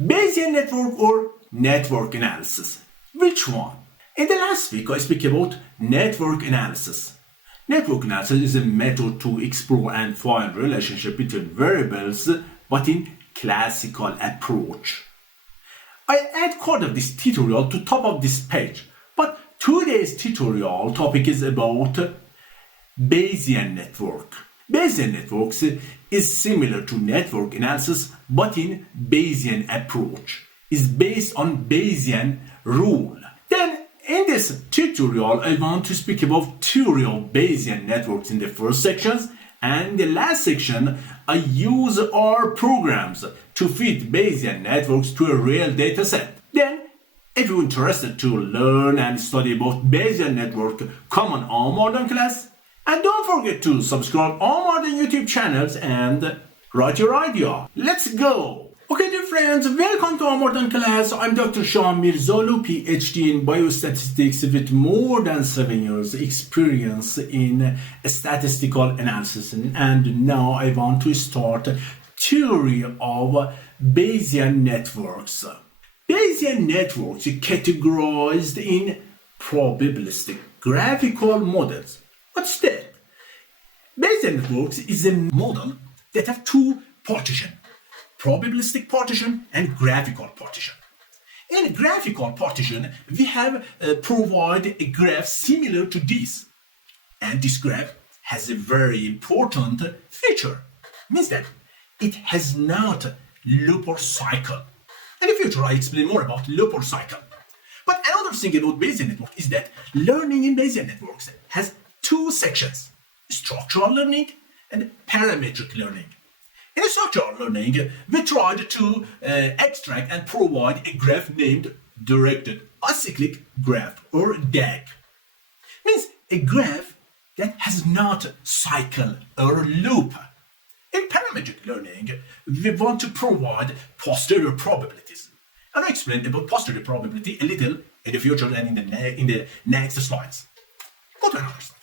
Bayesian network or network analysis? Which one? In the last week, I spoke about network analysis. Network analysis is a method to explore and find relationship between variables, but in classical approach. I add code of this tutorial to top of this page, but today's tutorial topic is about Bayesian network. Bayesian networks is similar to network analysis, but in Bayesian approach. Is based on Bayesian rule. Then in this tutorial, I want to speak about theory of Bayesian networks in the first sections, and in the last section, I use R programs to fit Bayesian networks to a real dataset. Then, if you're interested to learn and study about Bayesian network, come on our modern class. And don't forget to subscribe all modern YouTube channels and write your idea. Let's go! Okay, dear friends, welcome to our modern class. I'm Dr. Shahmirzalou, PhD in biostatistics with more than 7 years experience in statistical analysis. And now I want to start theory of Bayesian networks. Bayesian networks are categorized in probabilistic graphical models. What's that? Bayesian networks is a model that have two partitions. Probabilistic partition and graphical partition. In graphical partition, we have provide a graph similar to this. And this graph has a very important feature. Means that it has not loop or cycle. In the future, I explain more about loop or cycle. But another thing about Bayesian network is that learning in Bayesian networks has two sections, structural learning and parametric learning. In structural learning, we tried to extract and provide a graph named directed acyclic graph or DAG. Means a graph that has not cycle or loop. In parametric learning, we want to provide posterior probabilities. And I explain about posterior probability a little in the future and in the next slides. Go to another slide.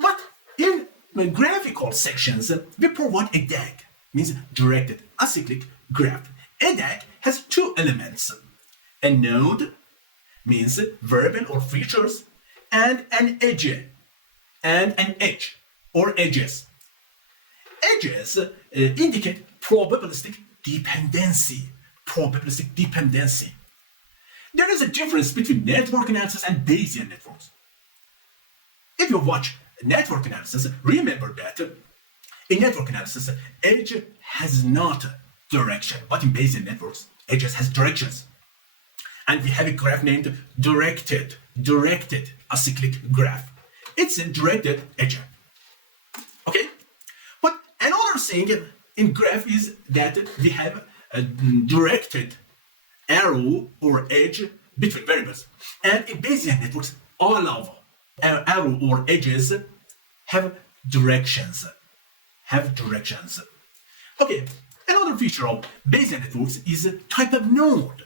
But in the graphical sections, we provide a DAG, means directed acyclic graph. A DAG has two elements. A node means variable or features, and an edge, and an edge or edges. Edges indicate probabilistic dependency. Probabilistic dependency. There is a difference between network analysis and Bayesian networks. If you watch network analysis, remember that in network analysis, edge has not direction, but in Bayesian networks, edges has directions. And we have a graph named directed acyclic graph. It's a directed edge. Okay? But another thing in graph is that we have a directed arrow or edge between variables. And in Bayesian networks, all of arrow or edges have directions. Okay, another feature of Bayesian networks is a type of node.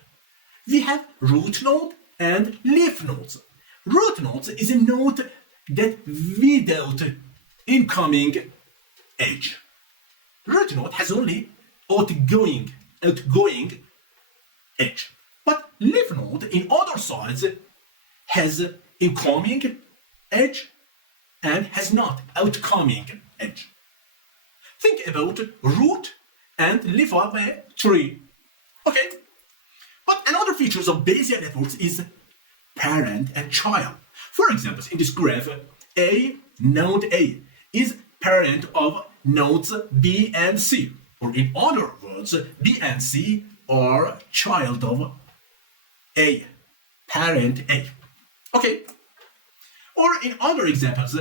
We have root node and leaf nodes. Root nodes is a node that without incoming edge. Root node has only outgoing edge. But leaf node in other sides has incoming edge and has not outcoming edge. Think about root and leaf of a tree. Okay? But another features of Bayesian networks is parent and child. For example, in this graph, node A is parent of nodes B and C. Or in other words, B and C are child of A, parent A. Okay? Or in other examples,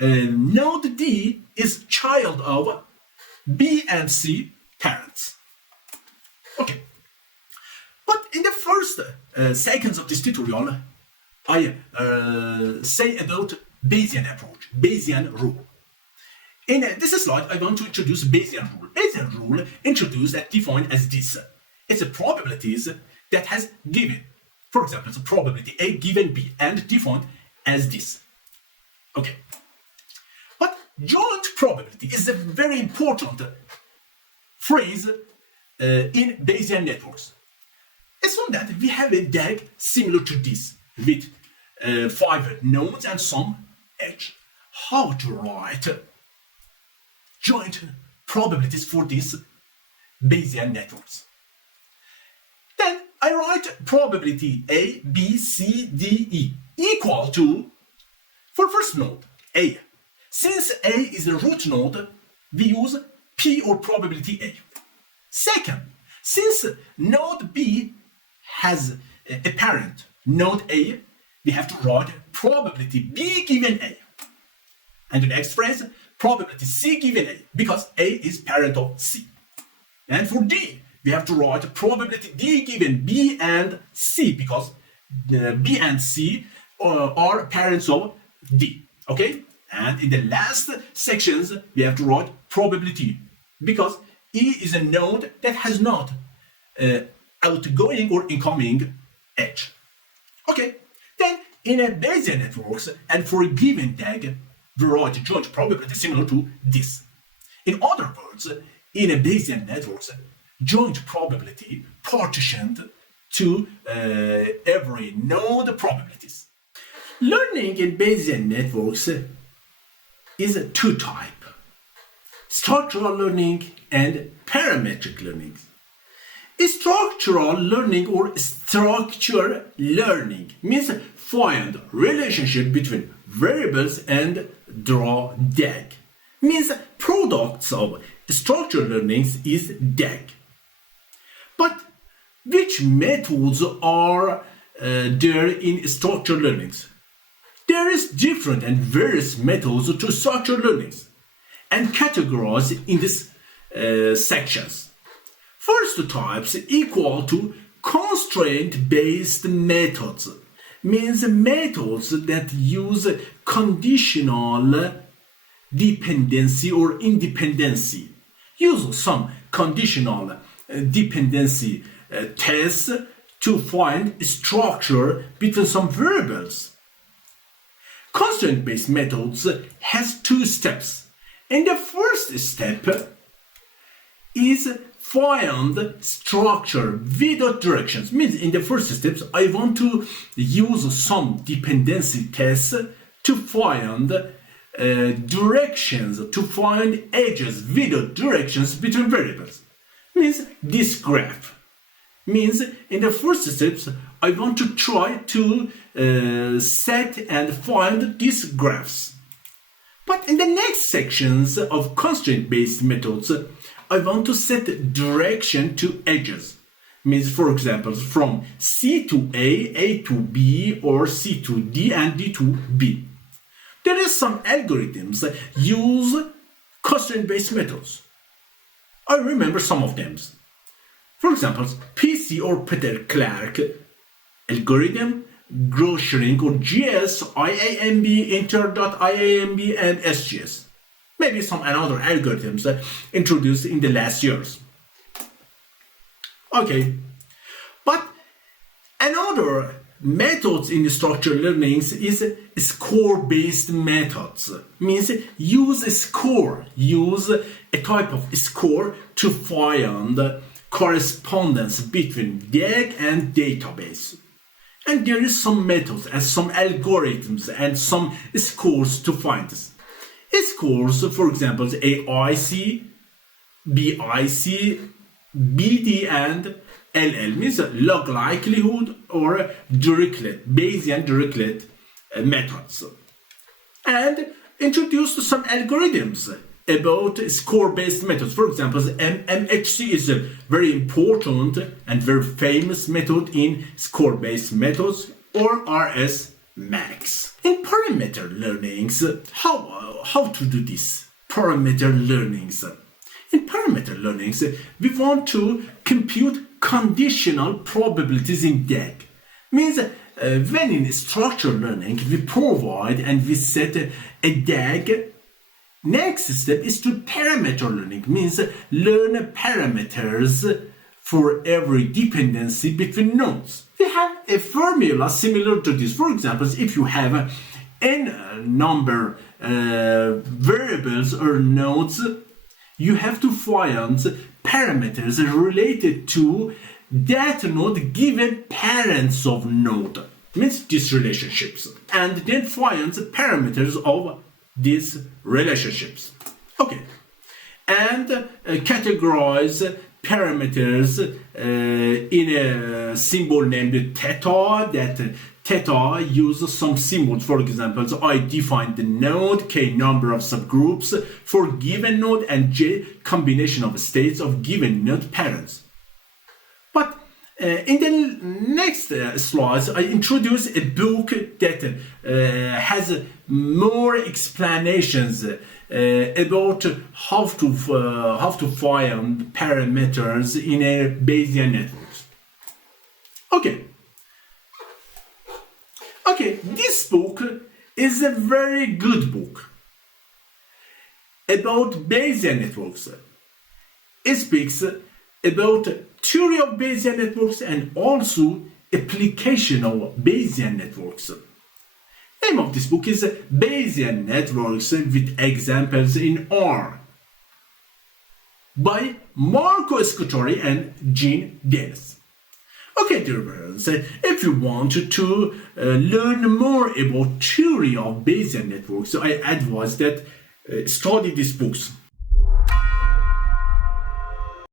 node D is child of B and C parents. Okay. But in the first seconds of this tutorial, I say about Bayesian approach, Bayesian rule. In this slide, I want to introduce Bayesian rule. Bayesian rule introduced and defined as this. It's a probabilities that has given. For example, it's a probability A given B and defined as this. Okay. But joint probability is a very important phrase in Bayesian networks. Assume that we have a DAG similar to this with 5 nodes and some edge. How to write joint probabilities for these Bayesian networks? Then I write probability A, B, C, D, E equal to, for first node, A. Since A is a root node, we use P or probability A. Second, since node B has a parent, node A, we have to write probability B given A. And the next phrase, probability C given A, because A is parent of C. And for D, we have to write probability D given B and C, because B and C are parents of D. Okay? And in the last sections, we have to write probability, because E is a node that has not outgoing or incoming edge. Okay? Then, in a Bayesian networks, and for a given DAG, we write a joint probability similar to this. In other words, in a Bayesian networks, joint probability partitioned to every node probabilities. Learning in Bayesian networks is two types: structural learning and parametric learning. Structural learning or structure learning means find relationship between variables and draw DAG. Means products of structural learning is DAG. But which methods are there in structural learnings? There is different and various methods to structural learnings and categorized in these sections. First types equal to constraint-based methods, means methods that use conditional dependency or independency. Use some conditional dependency tests to find structure between some variables. Constraint-based methods has two steps. And the first step is find structure without directions. Means in the first steps, I want to use some dependency tests to find directions, to find edges without directions between variables. Means this graph. Means in the first steps, I want to try to set and find these graphs. But in the next sections of constraint-based methods, I want to set direction to edges. Means, for example, from C to A to B, or C to D, and D to B. There is some algorithms that use constraint-based methods. I remember some of them. For example, PC or Peter-Clark algorithm, Gaussian or GS, IAMB, Inter.IAMB, and SGS. Maybe some another algorithms introduced in the last years. Okay, but another methods in structured learning is score-based methods. Means use a score, use a type of score to find correspondence between DAG and database. And there is some methods and some algorithms and some scores to find this. Scores, for example, AIC, BIC, BD, and LL, means log likelihood or Dirichlet, Bayesian Dirichlet methods. And introduced some algorithms about score-based methods. For example, MHC is a very important and very famous method in score-based methods, or RS Max. In parameter learnings, how to do this? Parameter learnings. In parameter learnings, we want to compute conditional probabilities in DAG. Means when in structured learning, we provide and we set a DAG. Next step is to parameter learning. Means learn parameters for every dependency between nodes. We have a formula similar to this. For example, if you have n number variables or nodes, you have to find parameters related to that node given parents of node, means these relationships, and then finds parameters of these relationships. Okay, and categorize parameters in a symbol named theta. That theta uses some symbols. For example, so I define the node, k number of subgroups for given node, and j combination of states of given node parents. But in the next slides, I introduce a book that has more explanations about how to find parameters in a Bayesian networks. Okay, this book is a very good book about Bayesian networks. It speaks about theory of Bayesian networks and also application of Bayesian networks. Name of this book is Bayesian Networks with Examples in R by Marco Scutori and Jean Dennis. Okay, dear friends, if you want to learn more about theory of Bayesian networks, I advise that study these books.